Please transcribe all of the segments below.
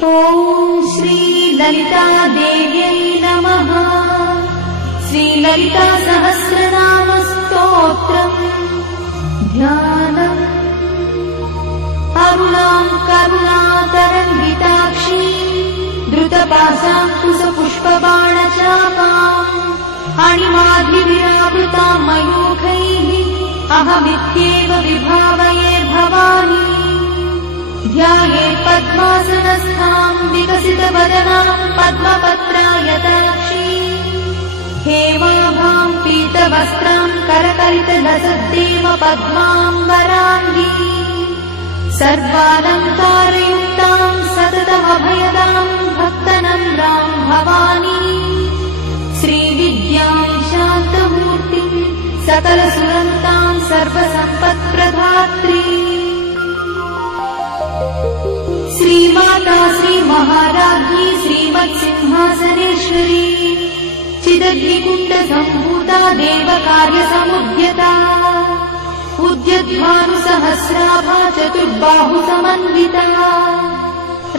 ॐ श्री ललिता देव्यै नमः। श्री ललिता सहस्रनाम स्तोत्रम् ध्यानम्। अरुणां करुणातरङ्गिताक्षी द्रुतपाशाङ्कुशपुष्पबाणचापाम् अणिमाधिविरावृतां मयूखैः अहमित्येव विभावये भवानी। ध्याये पद्मासनस्थां विकसितवदनां पद्मपत्रायताक्षी हेमाभां पीतवस्त्रां करकलितलसद्देव पद्माम्बराङ्गी सर्वालङ्कारयुक्तां सततमभयदां भक्तनम्रां भवानी। श्रीविद्यां शान्तमूर्तिं सकलसुरन्तां सर्वसम्पत्प्रदात्री श्रीमाता श्रीमहाराज्ञी श्रीमत्सिंहासनेश्वरी चिदग्निकुण्डसम्भूता देवकार्यसमुद्यता उद्यद्भानुसहस्राभा चतुर्बाहुसमन्विता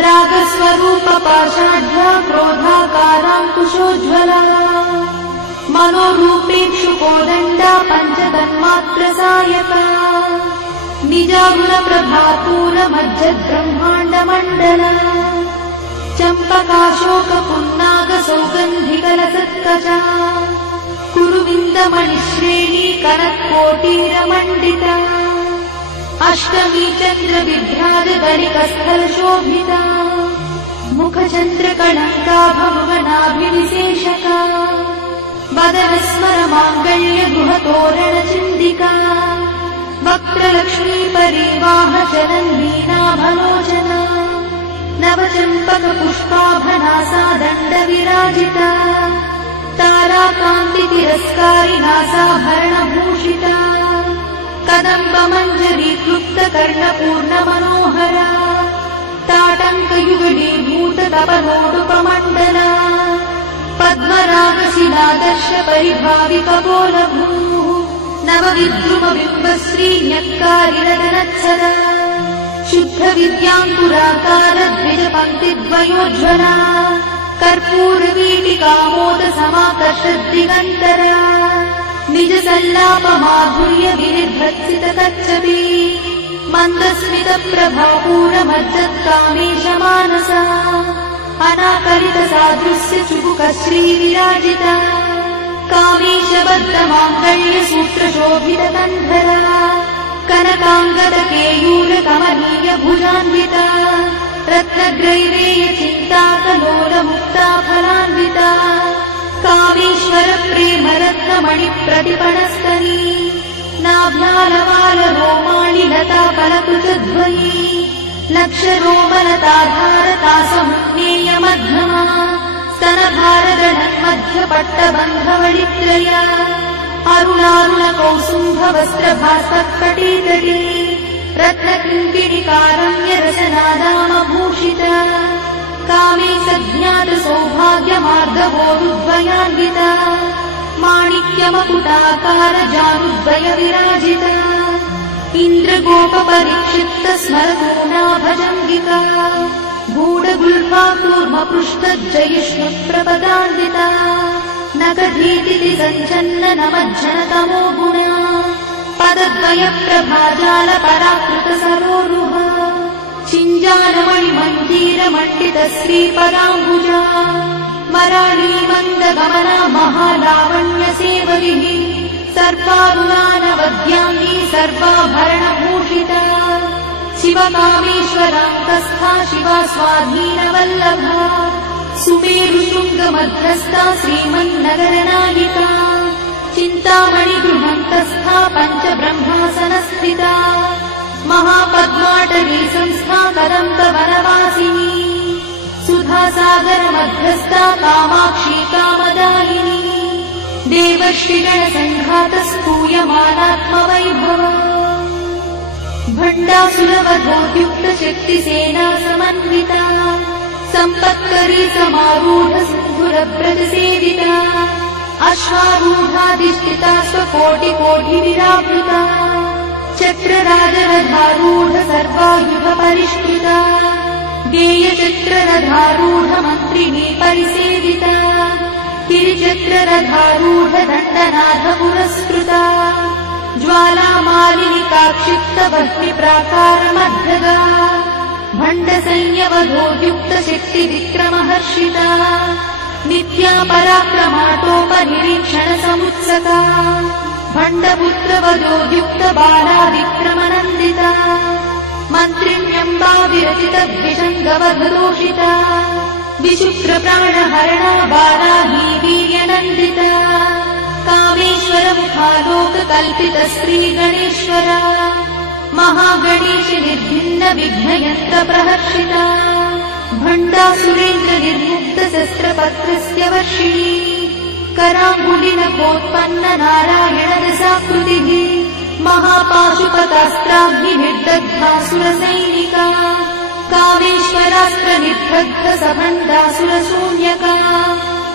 रागस्वरूपपाषाढ्या क्रोधाकाराङ्कुशोज्ज्वला मनोरूपेक्षुकोदण्डा पञ्चतन्मात्रसायका निजागुणप्रभापूरमज्जद्ब्रह्माण्डमण्डला चम्पकाशोकपुन्नागसौगन्धिकलसत्कजा कुरुविन्दमणिश्रेणी कनत्कोटीरमण्डिता अष्टमी चन्द्रविभ्राजगणिकस्थलशोभिता मुखचन्द्रकलङ्काभमनाभिविशेषका वदनस्मरमाङ्गल्यगृहतोरणचिन्दिका वक्त्रलक्ष्मीपरिवाहचलन्वीनाभलोचना नवचम्पकपुष्पाभनासा दण्डविराजिता ताराकान्तितिरस्कारिनासाभरणभूषिता कदम्बमञ्जरीक्लुप्तकर्णपूर्णमनोहरा ताटङ्कयुगडीभूततपनोडुपमण्डला पद्मरागशिलादर्शपरिभाविकपोलभूः नवविद्रुमबिम्बश्रीन्यक्कारिरदनत्सरा शुद्धविद्याङ्कुराकारद्विजपङ्क्तिद्वयोज्ज्वला कर्पूरवीटिकामोदसमाकर्षद्दिगन्तरा निजसल्लापमाधुर्यविनिर्भर्सितकच्छपी मन्दस्मितप्रभापूरमज्जत्कामेशमानसा अनाकलितसादृश्यचुबुकश्रीविराजिता कामेशबद्धमाङ्गल्यसूत्रशोभितकण्ठरा कनकाङ्गदकेयूरकमनीयभुजान्विता रत्नग्रैवेयचिन्ताकलोलमुक्ताफलान्विता कामेश्वरप्रेमरत्नमणिप्रतिपणस्तनी नाभ्यालवालरोमाणि लताफलकुचध्वनी लक्षरोमलताधारतासमुज्ञेयमध्यमा स्तनभारदणन्मध्यपट्टबन्धवळित्रया अरुणारुणकौसुम्भवस्त्रभास्पत्कटीतटी रत्नकिङ्किणिकारम्यरसनादामभूषिता कामे सज्ञातसौभाग्यमार्गवोरुद्वयान्विता माणिक्यमकुटाकारजानुद्वयविराजिता इन्द्रगोपपरिक्षिप्तस्मरतूणाभजङ्गिका गूढगुल्फाकूर्मपृष्ठजयिष्णुप्रपदान्विता नगधीतिसञ्चन्ननमज्जनतमो गुणा पदद्वयप्रभाजालपराकृतसरोरुहा चिञ्जानमणिमञ्जीरमण्डितश्रीपदाम्बुजा मराळीमन्दगमना महालावण्यसेवरिः सर्वारुणानवद्याङ्गी सर्वाभरणभूषिता शिवकामेश्वरान्तस्था शिवा स्वाधीनवल्लभा सुमेरुशृङ्गमध्यस्था श्रीमन्नगरनायिका चिन्तामणिगृहन्तस्था पञ्चब्रह्मासनस्थिता महापद्माटवी संस्था कदम्बवनवासिनी सुधासागरमध्यस्था कामाक्षी कामदायिनी देवर्षिगणसङ्घातस्तूयमानात्मवैभवा भण्डासुरवधोद्युक्तशक्तिसेना समन्विता सम्पत्करी समारूढ सिन्धुरव्रजसेविता अश्वारूढाधिष्ठिता स्वकोटिकोटिविरावृता चक्रराजरथारूढ सर्वायुधपरिष्कृता गेयचक्ररथारूढमन्त्रिणी परिसेविता गिरिचक्ररथारूढदण्डनाथ पुरस्कृता ज्वालामालिनिकाक्षिप्तभक्तिप्राकारमध्यगा भण्डसंयवधोद्युक्तशक्तिविक्रमहर्षिता नित्या पराक्रमाटोपनिरीक्षणसमुत्सका भण्डपुत्रवधोद्युक्तबाला विक्रमनन्दिता मन्त्रिण्यम्बा विरचितद्विषङ्गवधदोषिता विशुक्रप्राणहरणा बाला हि वीर्यनन्दिता कामेश्वरमुखालोककल्पितस्त्रीगणेश्वरा महागणेश निर्भिन्न विघ्नयन्त्रप्रहर्षिता भण्डासुरेन्द्रनिर्मुक्तशस्त्रपत्रस्य वर्षिणी कराङ्गुलिनखोत्पन्न नारायणरसाकृतिः महापाशुपतास्त्राग्निर्दग्धासुरसैनिका कामेश्वरास्त्रनिर्दग्धसभण्डासुरशून्यका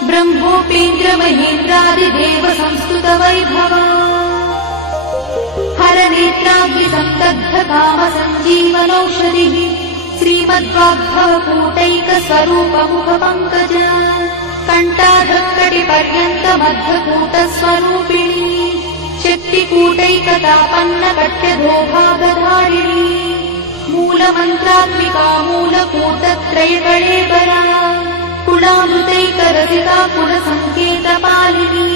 ब्रह्मोपेन्द्रमहेन्द्रादिदेव संस्तुतवैभवा हरनेत्राग्निसन्तग्धकामसञ्जीवनौषधिः श्रीमद्वाग्भवकूटैकस्वरूपमुखपङ्कजा कण्ठाधक्कटिपर्यन्तमध्वकूटस्वरूपिणी शक्तिकूटैकतापन्नकट्यधोभागधारिणी मूलमन्त्रात्मिका मूलकूटत्रयकळेबरा कुलामृतैकरसिता कुलसङ्केतपालिनी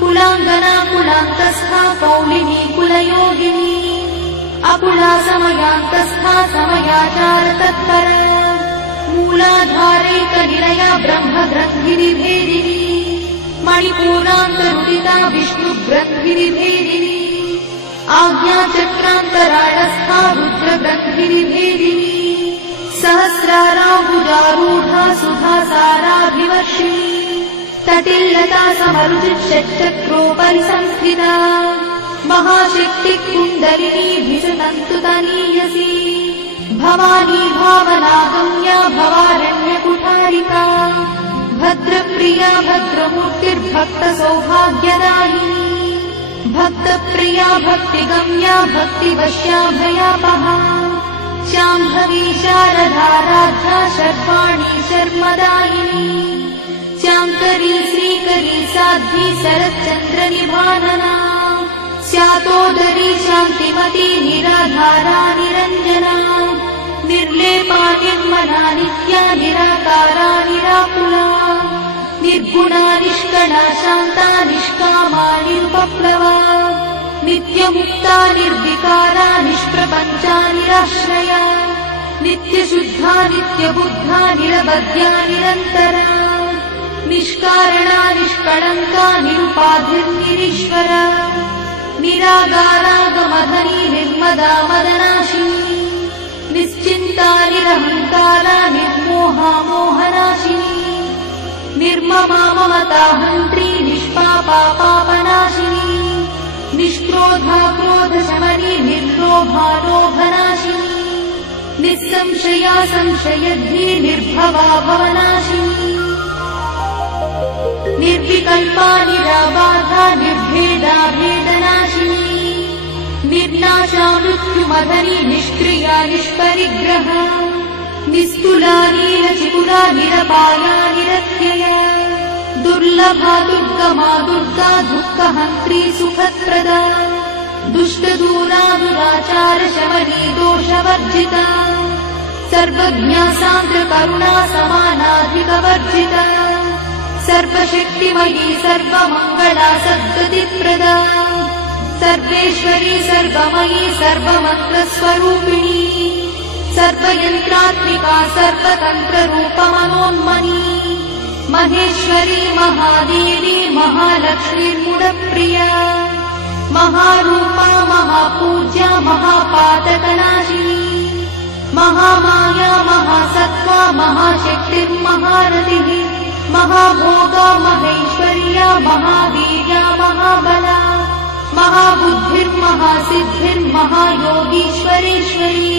कुलाङ्गना कुलान्तस्था कौलिनी कुलयोगिनी अकुला समयान्तस्था समयाचारतत्परा मूलाधारैकनिलया ब्रह्मग्रन्थिनिभेदिनी मणिपूरान्तरुदिता विष्णुग्रन्थिनिभेदिनी आज्ञाचक्रान्तराळस्था रुद्रग्रन्थिनिभेदिनी सहस्राराम्बुजारूढा सुधासाराभिवर्षिणी तटिल्लता समरुचिषट्चक्रोपरि संस्थिता महाशक्तिकुण्डलिनी भिषदन्तुतनीयसी भवानी भावनागम्या भवारण्यकुठारिका भद्रप्रिया भद्रमूर्तिर्भक्तसौभाग्यदायिनी भक्तप्रिया भक्तिगम्या भक्तिवश्या भयापहा शाम्भवी शारदाराध्या शर्वाणी शर्मदायिनी शाङ्करी श्रीकरी साध्वी शरच्चन्द्रनिभानना स्यातोदरी शान्तिमती निराधारा निरञ्जना निर्लेपा निर्मला नित्या निराकारा निराकुला निर्गुणा निष्कला शान्ता निष्कामा निरुपप्लवा नित्यमुक्ता निर्विकारा निष्प्रपञ्चा निराश्रया नित्यशुद्धा नित्यबुद्धा निरबध्या निरन्तरा निष्कारणा निष्कळङ्का निरुपाधिर्निरीश्वरा निरागारागमधनी निर्मदा मदनाशिनी निश्चिन्ता निरहङ्कारा निर्मोहा मोहनाशिनी निर्ममा ममताहन्त्री निष्पापा पापनाशिनी निष्क्रोधा क्रोधशमनी निर्लोभा लोभनाशिनी निस्संशया संशयद्धि निर्भवा भवनाशिनी निर्विकल्पा निराबाधा निर्भेदा भेदनाशिनी निर्नाशा मृत्युमधनी निष्क्रिया निष्परिग्रहा निस्तुला नीलचिकुला निरपाया निरत्यया दुर्लभा दुर्गमा दुर्गा दुःखहन्त्री सुखप्रदा दुष्टदूरा दुराचारशमनी दोषवर्जिता सर्वज्ञा सान्द्रकरुणा समानाधिकवर्जिता सर्वशक्तिमयी सर्वमङ्गला सद्गतिप्रदा सर्वेश्वरी सर्वमयी सर्वमन्त्रस्वरूपिणी सर्वयन्त्रात्मिका सर्वतन्त्ररूपमनोन्मनी महेश्वरी महादेवी महालक्ष्मीर्मुडप्रिया महारूपा महापूज्या महापातकनाशिनी महामाया महासत्त्वा महाशक्तिर्महारतिः महाभोगा महेश्वर्या महावीर्या महाबला महाबुद्धिर्महासिद्धिर्महायोगीश्वरेश्वरी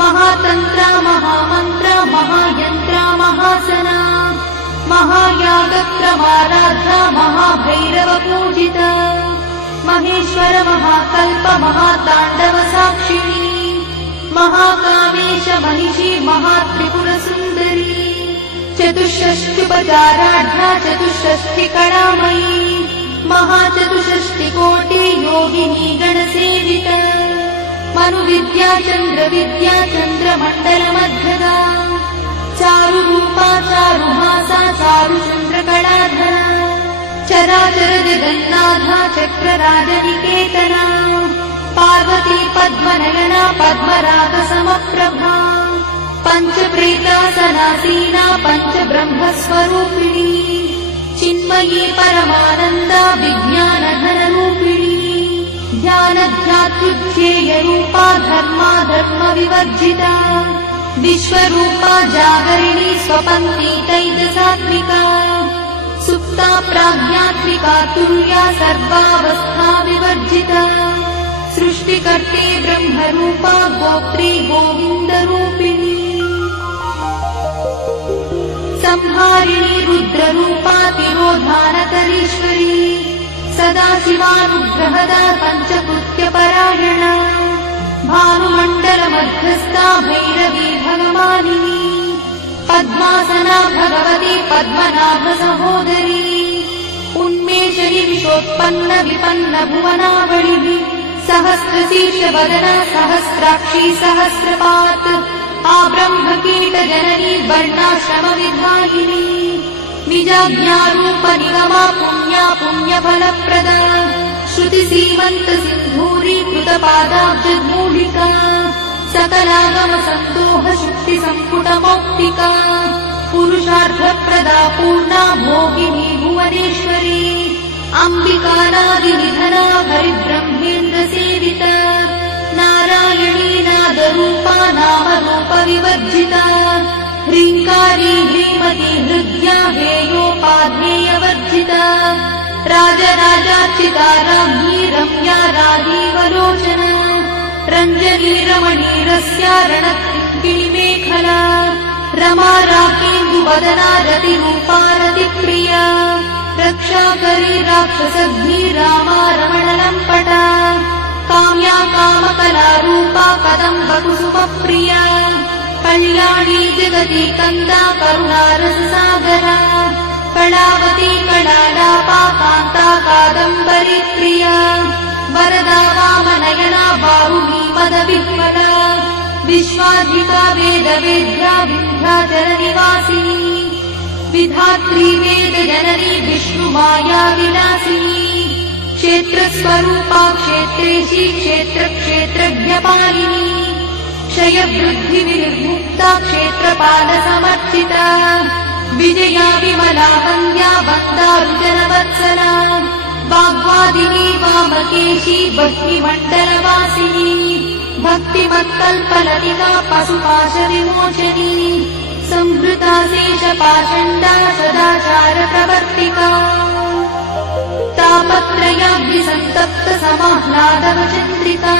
महातन्त्रा महामन्त्रा महायन्त्रा महासना महायागक्रमाराध्या महाभैरवपूजिता महेश्वर महाकल्प महाताण्डवसाक्षिणी महाकाल महाकामेश मनिषी महात्रिपुरसुन्दरी चतुष्षष्ट्युपचाराढ्या चतुष्षष्टिकलामयी महाचतुष्षष्टिकोटि योगिनी गणसेविता मनुविद्या चन्द्रविद्या चन्द्रमण्डलमध्यगा चारुरूपा चारुहासा चारुचन्द्रकलाधरा चराचर जगन्नाथा चक्रराजनिकेतना पार्वती पद्मनयना पद्मरागसमप्रभा पञ्चप्रेतासनासीना पञ्चब्रह्मस्वरूपिणी चिन्मयी परमानन्दा विज्ञानघनरूपिणी ध्यानध्यात्युज्येयरूपा धर्माधर्मविवर्जिता विश्वरूपा जागरिणी स्वपन्तीतैजसात्विका सुप्ता प्राज्ञात्मिका तुल्या सर्वावस्था विवर्जिता सृष्टिकर्त्री ब्रह्मरूपा गोत्री गोविन्दरूपिणी संहारिणी रुद्ररूपा तिरोधानकरीश्वरी सदाशिवानुग्रहदा पञ्चकृत्यपरायणा भानुमण्डलमध्यस्था भैरवी भगवानिनी पद्मासना भगवती पद्मनाभसहोदरी उन्मेषणी विशोत्पन्न विपन्न भुवनावलिः सहस्रशीर्षवदना सहस्राक्षी सहस्रपात् आब्रह्मकीटजननी वर्णाश्रमविधायिनी निजाज्ञारूपनिगमा पुण्या पुण्यफलप्रदा श्रुतिसीमन्तसिन्धूरी कृतपादाब्जमूलिका सकलागमसन्दोहशुक्तिसम्पुटमौक्तिका पुरुषार्थप्रदा पूर्णा भोगिनी भुवनेश्वरी अम्बिकानादिनिधना हरिब्रह्मेन्द्रसेविता नारायणी नादरूपा नामरूपविवर्जिता ह्रीङ्कारी ह्रीमती हृद्या हेयोपाध्येयवर्जिता राजराजार्चिता राज्ञी रम्या राजीवलोचना रञ्जनी रमणीरस्या रणकिङ्किणीमेखला रमा राकेन्दुवदना रतिरूपा रतिप्रिया रक्षाकरी राक्षसघ्नी रामा रमणलम्पटा काम्या कामकलारूपा कदम्बकुसुमप्रिया कल्याणी जगती कन्दा करुणारससागरा कलावती कलालापा कान्ता कादम्बरी प्रिया वरदा वामनयना बाहुली मदविह्वला विश्वाधिका वेदवेद्या विन्ध्याचलनिवासिनी विधात्री वेदजननी विष्णुमाया विलासिनी क्षेत्रस्वरूपा क्षेत्रेशी क्षेत्रक्षेत्रज्ञपालिनी क्षयवृद्धिविर्मुक्ता क्षेत्रपालसमर्चिता विजया विमला वन्द्या वन्दारुजनवत्सला वाग्वादिनी वामकेशी भक्तिमण्डलवासिनी भक्तिमत्कल्पलतिका पशुपाशविमोचनी संहृता शेषपाषण्डा सदाचारप्रवर्तिका तापत्रयाग्निसन्तप्त समाह्लादवचन्द्रिका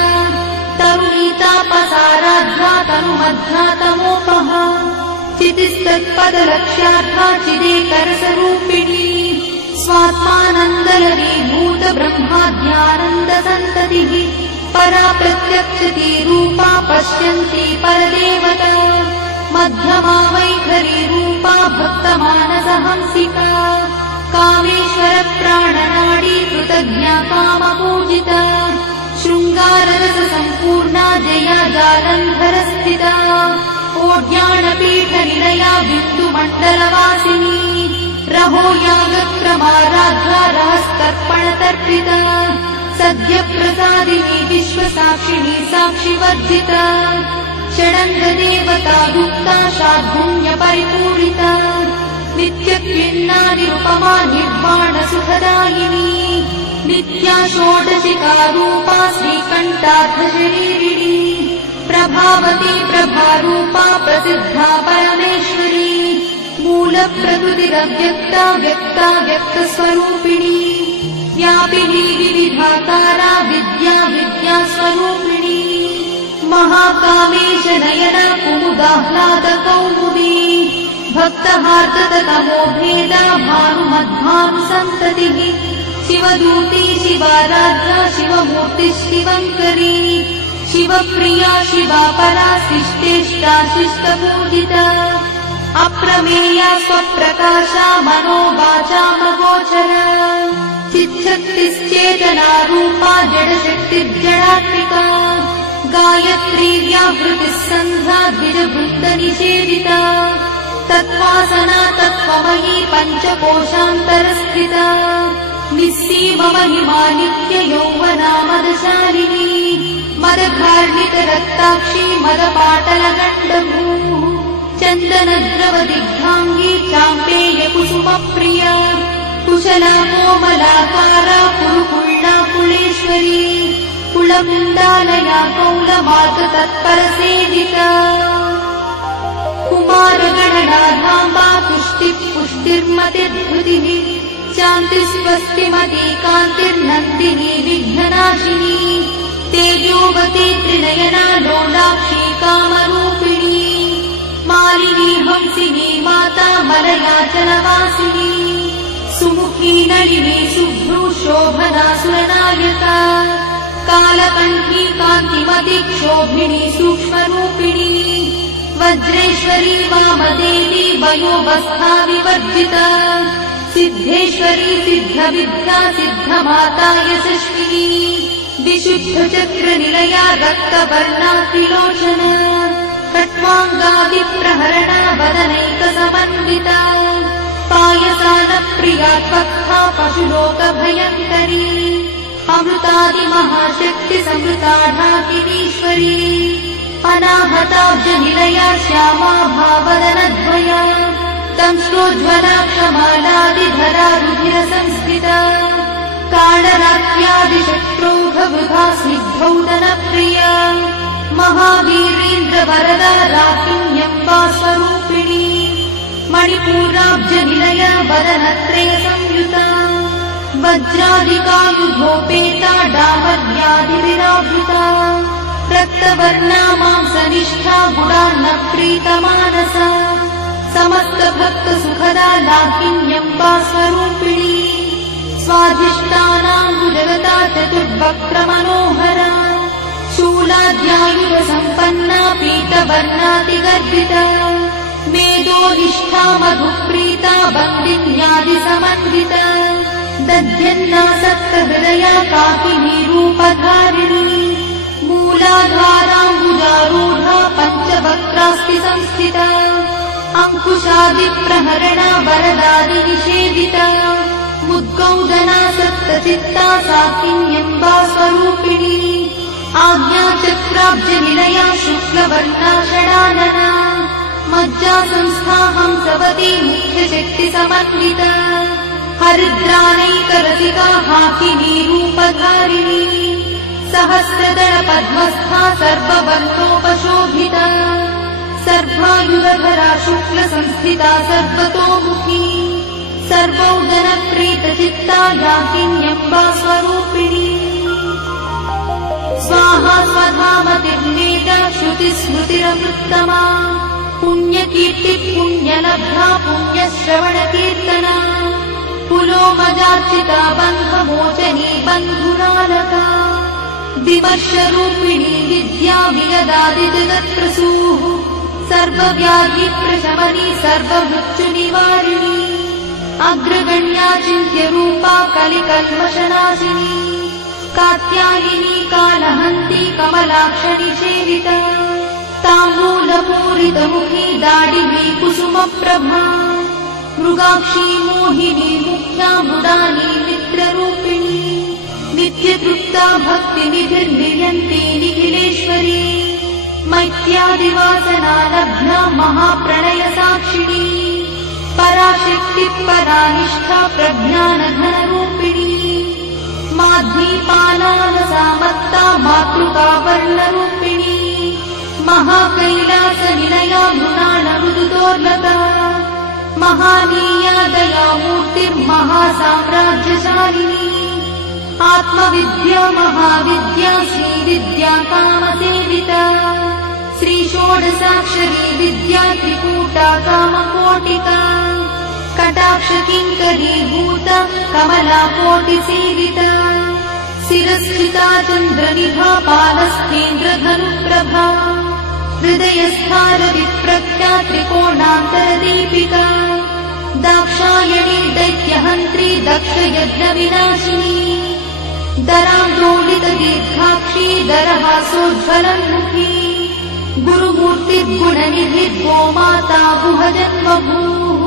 तरुणीतापसाराध्या तनुमध्या तमोपहा चितिस्तत्पदलक्ष्यार्था चिदेकरसरूपिणी स्वात्मानन्दलरी भूतब्रह्माद्यानन्दसन्ततिः परा प्रत्यक्षती रूपा पश्यन्ती परदेवता मध्यमा वैखरी रूपा भक्तमानसहंसिका कामेश्वरप्राणनाडी कृतज्ञा कामपूजिता शृङ्गाररससम्पूर्णा जया जालन्धरस्थिता ओड्याणपीठनिलया बिन्दुमण्डलवासिनी रहो यागक्रमाराध्या रहस्तर्पणतर्पिता सद्यप्रसादिनी विश्वसाक्षिणी साक्षिवर्जिता षडङ्गदेवता युक्ता शाद्गुण्यपरिपूरिता नित्यक्लिन्ना निरुपमा निर्वाणसुखदायिनी नित्या षोडशिका रूपा श्रीकण्ठार्थशरीरिणी प्रभावती प्रभारूपा प्रसिद्धा परमेश्वरी मूलप्रकृतिरव्यक्ता व्यक्ता व्यक्तस्वरूपिणी व्यापिनी विविधाकारा विद्या विद्यास्वरूपिणी महाकामेश नयना कुमुदाह्लादकौमुदी भक्तहार्दतमो भेदा भानुमद्भानुसन्ततिः शिवदूती शिवाराध्या शिवमूर्तिः शिवङ्करी शिवप्रिया शिवा परा शिष्टेष्टा शिष्टपूजिता अप्रमेया स्वप्रकाशा मनोवाचामगोचरा चिच्छक्तिश्चेतना रूपा जडशक्तिर्जडात्मिका गायत्री व्यावृतिः सन्ध्या द्विजवृन्दनिषेविता तत्त्वासना तत्त्वमयी पञ्चकोशान्तरस्थिता निस्सीममहिमा नित्ययौवना मदशालिनी मदघार्णितरक्ताक्षी मदपाटलगण्डभूः चन्दनद्रवदिग्धाङ्गी चाम्पेयकुसुमप्रिया कुशला कोमलाकारा कुरुकुल्ला कुलेश्वरी कुलकुण्डालया कौलमार्गतत्परसेविता कुमारगणनाधाम्बा तुष्टिः पुष्टिर्मतिर्धृतिः शान्तिस्वस्तिमती कान्तिर्नन्दिनी विघ्ननाशिनी तेजोवती त्रिनयना लोलाक्षी कामरूपिणी मालिनी हंसिनी माता मलयाचलवासिनी सुमुखी नलिनी शुभ्रू शोभना सुरनायका कालकण्ठी कान्तिमती क्षोभिणी सूक्ष्मरूपिणी वज्रेश्वरी वामदेवी वयोवस्था विवर्जिता सिद्धेश्वरी सिद्धविद्या सिद्धमाता यशस्विनी विशुद्धचक्रनिलया रक्तवर्णा त्रिलोचना खट्वाङ्गादिप्रहरणा वदनैकसमन्विता पायसानप्रिया त्वक्था पशुलोकभयङ्करी अमृतादिमहाशक्तिसमृताढाकिनीश्वरी अनाहताब्जनिलया श्यामा भावदनद्वया दंश्रोज्ज्वला क्षमालादिधरा रुधिरसंस्थिता कालरात्र्यादिशत्रोघवृथा स्निग्धौदनप्रिया महावीरेन्द्रवरदा राकिन्यम्बा स्वरूपिणी मणिपूराब्जनिलया वदनत्रयसंयुता वज्रादिकायुधोपेता डामर्यादिविरावृता रक्तवर्णा मांसनिष्ठा गुडान्नप्रीतमानसा समस्तभक्तसुखदा लाकिन्यम्बा स्वरूपिणी स्वाधिष्ठानाङ्गुजगता चतुर्वक्त्रमनोहरा शूलाद्यायुधसम्पन्ना पीतवर्णातिगर्भिता मेदोनिष्ठा मधुप्रीता बन्दिन्यादिसमन्विता दध्यन्नासक्तहृदया काकिनी रूपधारिणी मूलाधाराम्बुजारूढा पञ्चवक्त्रास्ति संस्थिता अङ्कुशादिप्रहरणा वरदादिनिषेविता मुद्गौदनासक्तचित्ता साकिन्यम्बा स्वरूपिणी आज्ञाचक्राब्जनिलया शुक्लवर्णा षडानना मज्जासंस्था हंसवती मुख्यशक्तिसमन्विता हरिद्रानैकरसिका हाकिनी रूपधारिणी सहस्रदलपद्मस्था सर्ववर्णोपशोभिता सर्वायुधधरा शुक्लसंस्थिता सर्वतोमुखी सर्वौदनप्रीतचित्ता याकिन्यम्बा स्वरूपिणी स्वाहा स्वधामतिर्मेधा श्रुतिस्मृतिरमृत्तमा पुण्यकीर्तिः पुण्यलब्धा पुण्यश्रवणकीर्तना पुलोमजार्चिता बन्धमोचनी बन्धुरालका दिवर्षरूपिणी विद्या वियदादिजगत्प्रसूः सर्वव्याधिप्रशमनी सर्वमृत्युनिवारिणी अग्रगण्या चिन्त्यरूपा कलिकल्मषनाशिनी कात्यायिनी कालहन्ती कमलाक्षनिषेविता ताम्बूलपूरितमुखी दाडिनी कुसुमप्रभा मृगाक्षी मोहिनी मुख्या मृडानी मित्ररूपिणी नित्यतृप्ता भक्तिनिधिर्निर्यन्ती निखिलेश्वरी मैत्यादिवासना लब्धा महाप्रणयसाक्षिणी पराशक्तिः परानिष्ठा प्रज्ञानघनरूपिणी माध्वीपालानसामत्ता मातृकावर्णरूपिणी महाकैलासनिलया मृणालमृदुदोर्लता महानीया दयामूर्तिर्महासाम्राज्यशालिनी आत्मविद्या महाविद्या श्रीविद्या कामसेविता श्रीषोडशाक्षरी विद्या त्रिकूटा कामकोटिका कटाक्षकिङ्करीभूता कमलाकोटिसेविता शिरस्थिता चन्द्रनिभा पालस्तेन्द्रधनुप्रभा हृदयस्थारविप्रख्या त्रिकोणान्तरदीपिका दाक्षायणी दैत्यहन्त्री दक्षयज्ञविनाशिनी दरान्दोलितदीर्घाक्षी दरहासोज्ज्वलन्मुखी गुरुमूर्तिर्गुणनिधिर्गोमाता गुहजन्मभूः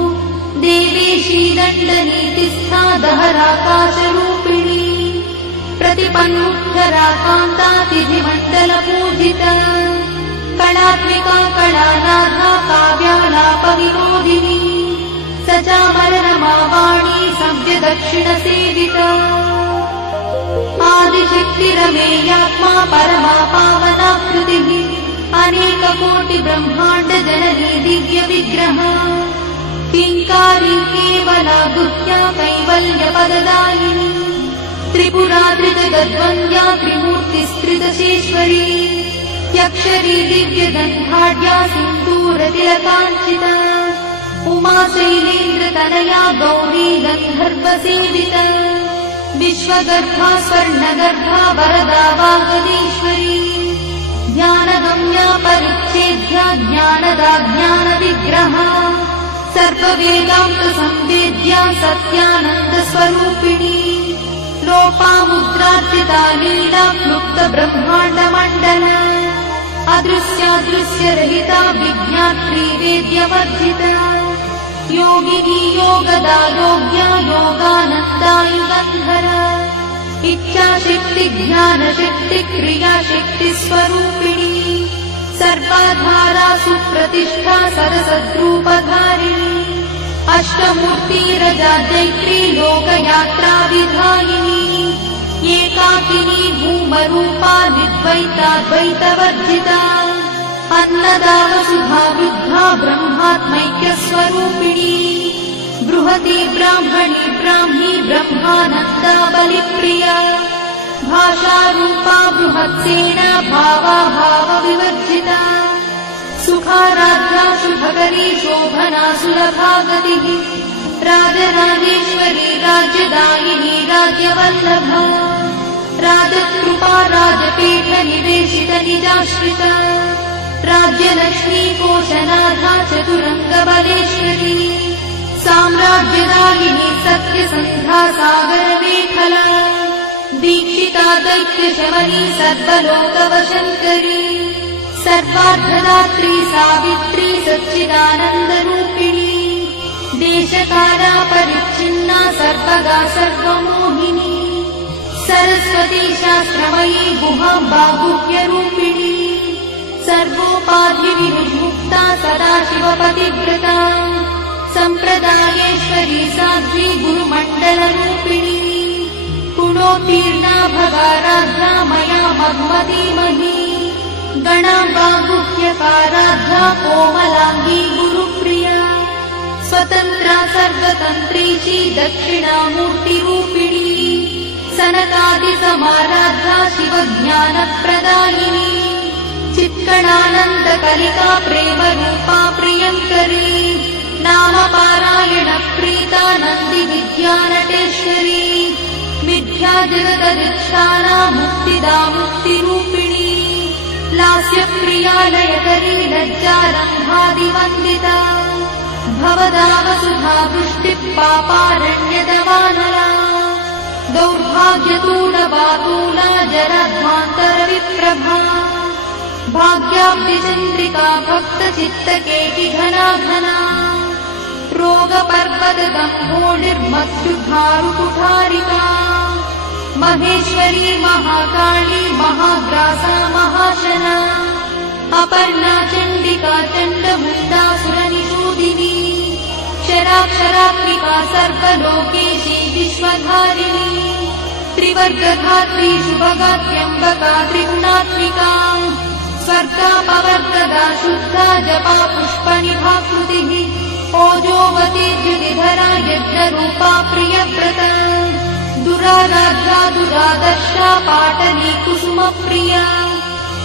देवेशी दण्डनीतिस्था दहराकाशरूपिणी प्रतिपन्मुख्यराकान्तातिथिमण्डलपूजिता कलात्मिका कलानाथा काव्यालापविनोदिनी सचामररमावाणी सव्यदक्षिणसेविता आदिशक्तिरमेयात्मा परमा पावनाकृतिः अनेककोटिब्रह्माण्डजननी दिव्यविग्रह किङ्कारी केवला गुह्या कैवल्यपददायिनी त्रिपुरा त्रिजगद्वन्द्या त्रिमूर्तिस्त्रिदशेश्वरी यक्षरी दिव्यगन्धाढ्या सिन्दूरतिलकाञ्चिता उमा शैलेन्द्रतनया गौरी गन्धर्वसेविता विश्वगर्भा स्वर्णगर्भा वरदा वागदीश्वरी ज्ञानगम्या परिच्छेद्या ज्ञानदा ज्ञानविग्रहा सर्ववेदान्तसंवेद्या सत्यानन्दस्वरूपिणी लोपामुद्रार्चिता लीला क्लुप्तब्रह्माण्डमण्डला अदृश्यादृश्यरहिता विज्ञात्री वेद्यवर्जिता योगिनी योगदा योग्या योगानन्दा युगन्धरा इच्छाशक्ति ज्ञानशक्ति क्रियाशक्तिस्वरूपिणी सर्वाधारा सुप्रतिष्ठा सरसद्रूपधारिणी अष्टमूर्तिरजा दैत्री लोकयात्रा विधायिनी एकाकिनी भूमरूपा निर्द्वैताद्वैतवर्जिता अन्नदा वसुधा वृद्धा ब्रह्मात्मैक्यस्वरूपिणी बृहती ब्राह्मणी ब्राह्मी ब्रह्मानन्दा बलिप्रिया भाषारूपा बृहत्सेना भावा भावविवर्जिता सुखाराध्या शुभकरी शोभना सुलभा गतिः राजराजेश्वरी राज्यदायिनी राज्यवल्लभा राजकृपा राजपीठ निवेशित निजाश्रिता राज्यलक्ष्मी कोशनाथा चतुरङ्गबलेश्वरी साम्राज्यदायिनी सत्यसन्धा सागरमेखला दीक्षिता दैत्यशमनी सर्वलोकवशङ्करी सर्वार्थदात्री सावित्री सच्चिदानन्दरूपिणी देशकाला परिच्छिन्ना सर्वगा सर्वमोहिनी सरस्वती शास्त्रमयी गुहाम्बा गुह्यरूपिणी सर्वोपाधिविमुक्ता सदाशिवपतिव्रता सम्प्रदायेश्वरी साध्वी गुरुमण्डलरूपिणी गुणोत्तीर्णा भगाराध्या मया मग्मतीमही गणाम्बा गुह्यकाराध्या कोमलाङ्गी गुरुप्रिया स्वतन्त्रा सर्वतन्त्रीची दक्षिणामूर्तिरूपिणी सनकादिसमाराध्या शिवज्ञानप्रदायिनी चित्कणानन्दकलिका प्रेमरूपा प्रियङ्करी नामपारायणप्रीता नन्दिविद्यानटेश्वरी मिथ्या जगदधिष्ठाना मुक्तिदा मुक्तिरूपिणी लास्यप्रिया लयकरी लज्जारम्भादिवन्दिता भवदा वसुधा वृष्टिः पापारण्यदवानला दौर्भाग्यतूलवातूला जलध्वान्तरविप्रभा भाग्याब्धिचन्द्रिका भक्तचित्तकेटिघना घना रोगपर्वतगम्भोनिर्मत्स्युधारुकुठारिका महेश्वरी महाकाली महाग्रासा महाशना अपर्णा चण्डिका चण्डमुण्डासुरनिषूदिनी क्षराक्षरात्मिका सर्वलोकेशी विश्वधारिणी त्रिवर्गधात्री शुभगात्यम्बका त्रिगुणात्मिका स्वर्गापवर्गदा शुद्धा जपा पुष्पनिभाकृतिः ओजोवती द्युतिधरा यज्ञरूपा प्रियव्रता दुराराध्या दुरादर्शा पाटली कुसुमप्रिया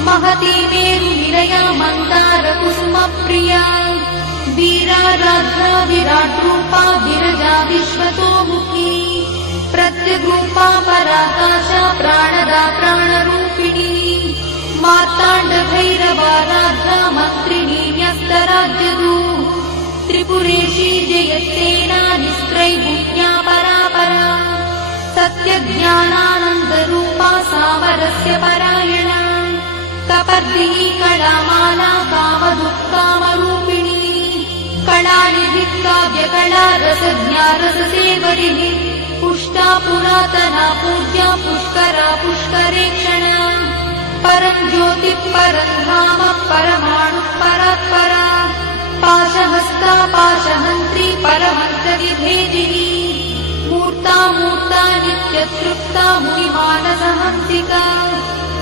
महती मेरुनिलया मन्दारकुसुमप्रिया वीराराध्या विराट्रूपा विरजा विश्वतोमुखी प्रत्यग्रूपा पराकाशा प्राणदा प्राणरूपिणी मार्ताण्डभैरवाराध्या मन्त्रिणी न्यस्तराज्यदू त्रिपुरेशी जयसेना निस्त्रैगुण्या परापरा सत्यज्ञानानन्दरूपा सामरस्य परायणा कपर्दिनी कलामाला कामदुःकामरूपिणी कलानिधिः काव्यकला रसज्ञा रससेवरिः पुष्टा पुरातना पूज्या पुष्करा पुष्करेक्षणा परं ज्योतिः परं धाम परमाणुः परात्परा पाशहस्ता पाशहन्त्री परमन्त्रविभेदिनी मूर्ता मूर्ता नित्यतृप्ता मुनिमानसहंसिका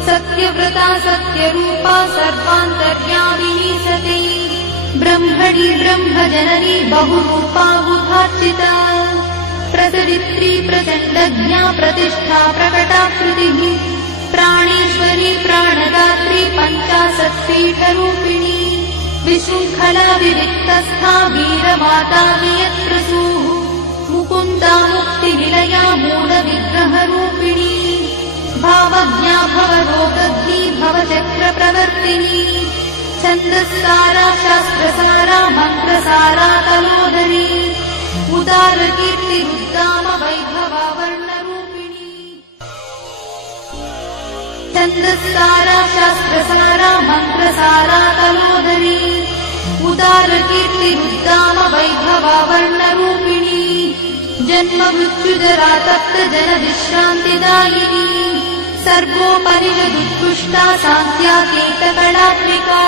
सत्यव्रता सत्यरूपा सर्वान्तर्यामिनी सती ब्रह्मणि ब्रह्मजननी बहुरूपा बुधार्चिता प्रसरित्री प्रचण्डज्ञा प्रतिष्ठा प्रकटाकृतिः प्राणेश्वरी प्राणदात्री पञ्चाशत्पीठरूपिणी विशृङ्खला विविक्तस्था वीरमाता वियत्रसूः मुकुन्दा मुक्तिनिलया मूलविग्रहरूपिणी भावज्ञा भवरोगग्नी भवचक्रप्रवर्तिनी छन्दस्सारा शास्त्रसारा मन्त्रसारा तलोदरी उदारकीर्तिरुद्दाम वैभवा वर्णरूपिणी छन्दस्सारा शास्त्रसारा मन्त्रसारा तलोदरी उदारकीर्तिरुद्दाम वैभवा वर्णरूपिणी जन्म मृत्युजरा तप्त जन विश्रान्तिदायिनी सर्वोपनिषदुत्कृष्टा सान्त्यातीतकलात्मिका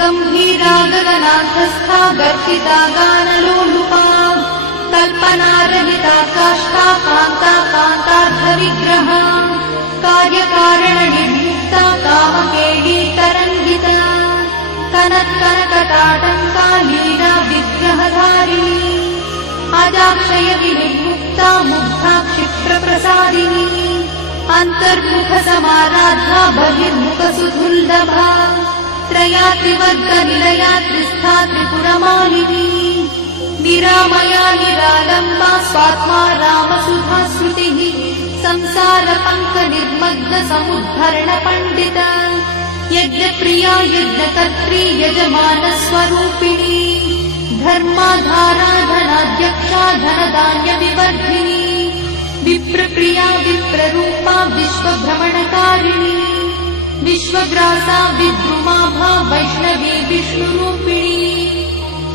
गम्भीरा गगनाथस्था गर्भिता गानलोलुपा कल्पनारहिता काष्ठा कान्ता कान्तार्थविग्रहा कार्यकारणनिर्मुक्ता कामकेली तरङ्गिता कनत्कनकटाटङ्का लीला विग्रहधारिणी अजाक्षय विनिर्मुक्ता मुग्धा क्षिप्रप्रसादिनी अन्तर्मुखसमाराधा बहिर्मुखसुदुर्लभा त्रयात्रिवर्गनिलया त्रिस्था त्रिपुरमालिनी निरामया निरालम्बा स्वात्मा रामसुधा श्रुतिः संसारपङ्कनिर्मग्नसमुद्धरणपण्डिता यज्ञप्रिया यज्ञकर्त्री यजमानस्वरूपिणी धर्माधाराधनाध्यक्षा धनधान्यविवर्धिनी विप्रप्रिया विप्ररूपा विश्वभ्रमणकारिणी विश्वग्रासा विद्रुमाभा वैष्णवी विष्णुरूपिणी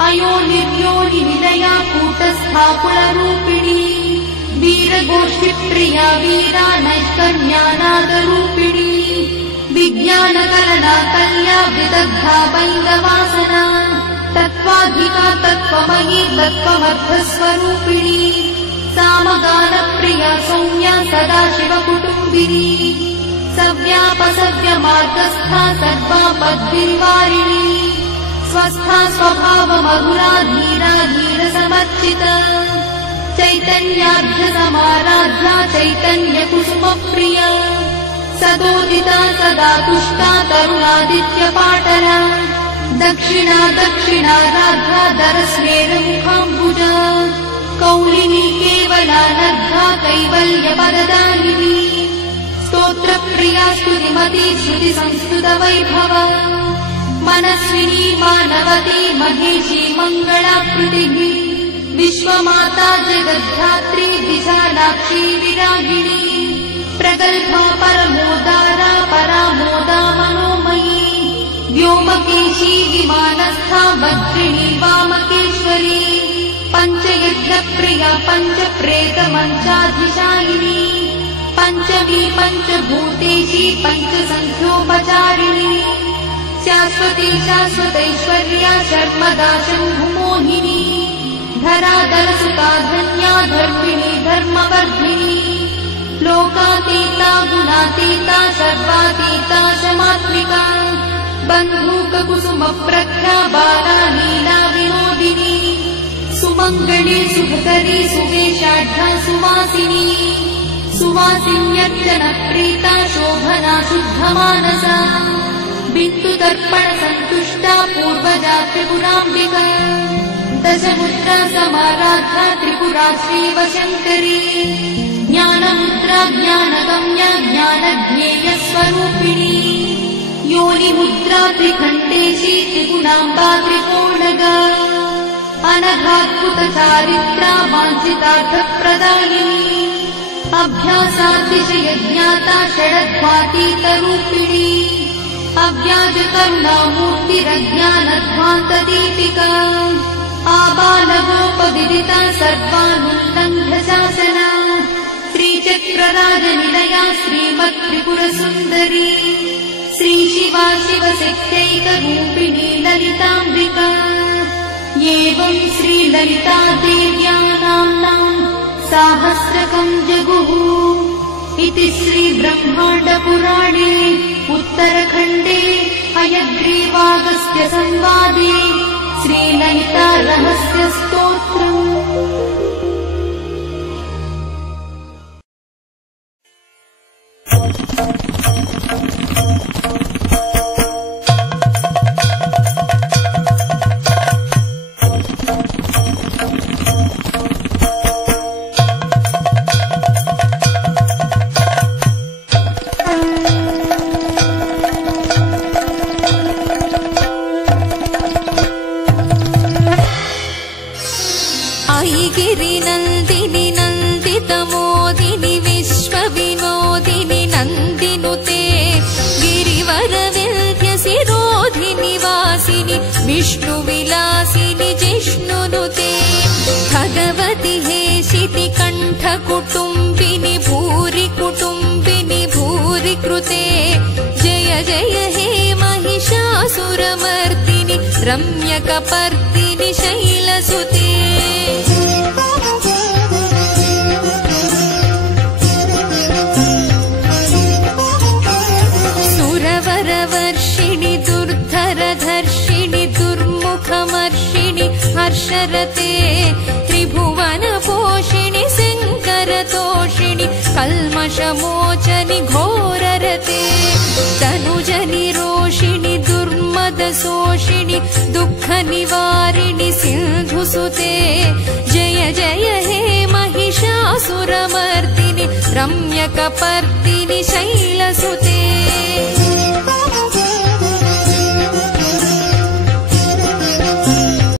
अयोनिर्योनिनिलया कूटस्था कुलरूपिणी वीरगोष्ठिप्रिया वीरा नैष्कर्म्यानादरूपिणी विज्ञानकलना कल्या विदग्धा वैन्दवासना तत्त्वाधिका तत्त्वमयी तत्त्वमर्थस्वरूपिणी सामगानप्रिया सौम्या सदाशिवकुटुम्बिनी सव्यापसव्यमार्गस्था सर्वापद्भिर्वारिणी स्वस्था स्वभावमधुरा धीरा धीरसमर्चिता चैतन्यार्घ्यसमाराध्या चैतन्यकुसुमप्रिया सदोदिता सदा तुष्टा तरुणादित्यपाटला दक्षिणा दक्षिणाराध्या दरस्मेरमुखाम्बुजा कौलिनी केवलानर्घा कैवल्यपददायिनी स्तोत्रप्रिया स्तुतिमती श्रुतिसंस्तुतवैभव मनस्विनी मानवती महेशी मङ्गलाकृतिः विश्वमाता जगद्धात्री विशालाक्षी विरागिणी प्रगल्भा परमोदारा परामोदा मनोमयी व्योमकेशी विमानस्था वज्रिणी वामकेश्वरी पञ्चयज्ञप्रिया पञ्चप्रेतमञ्चाधिशायिनी पञ्चमी पञ्चभूतेशी पञ्चसङ्ख्योपचारिणी शाश्वती शाश्वतैश्वर्या शर्मदा शम्भुमोहिनी धराधरसुता धन्या धर्मिणी धर्मवर्धिनी लोकातीता गुणातीता सर्वातीता शमात्मिका बन्धूककुसुमप्रख्या बाला लीला विनोदिनी सुमङ्गली सुभकरी सुवेशाढ्या सुवासिनी सुवासिन्यर्चनप्रीता शोभना शुद्धमानसा बिन्दुदर्पणसन्तुष्टा पूर्वजा त्रिपुराम्बिका दशमुद्रा समाराधा त्रिपुरा श्रीवशङ्करी ज्ञानमुद्रा ज्ञानगम्या ज्ञानज्ञेयस्वरूपिणी योनिमुद्रा त्रिखण्डेशी त्रिगुणाम्बा त्रिकोणगा अनघाद्भुतचारित्रा वाञ्छितार्थप्रदायिनी अभ्यासातिशयज्ञाता षडध्वातीतरूपिणी अव्याजकरुणामूर्तिरज्ञानध्वान्तदीपिका आबालगोपविदिता सर्वानुल्लङ्घ्य शासना श्रीचक्रराजनिलया श्रीमत्त्रिपुरसुन्दरी श्रीशिवा शिवशक्त्यैकरूपिणी ललिताम्बिका एवं श्रीललिता देव्या नाम्नाम् साहस्रकं जगुः इति श्रीब्रह्माण्डपुराणे उत्तरखण्डे हयग्रीवागस्त्य संवादे श्रीललिता रहस्यस्तोत्रम्। गिरिनन्दिनि नन्दितमोदिनि विश्वविनोदिनि नन्दिनुते गिरिवरविन्ध्यसिरोधिनि वासिनि विष्णुविलासिनि जिष्णुनुते भगवति हेशिति कण्ठकुटुम्बिनि भूरि कुटुम्बिनि भूरि कृते जय जय हे महिषासुरमर्दिनि रम्यकपर्दिनि शैलसुते सुरवरवर्षिणि दुर्धरधर्षिणि दुर्मुखमर्षिणि हर्षरते त्रिभुवनपोषिणि शङ्करतोषिणि कल्मषमोचनि घोररते तनुजनिरोषिणि दुर्मदशोषिणि दुःखनिवारिणि सिन्धुसुते जय जय हे महिषासुरमर्दिनि रम्यकपर्दिनि शैलसुते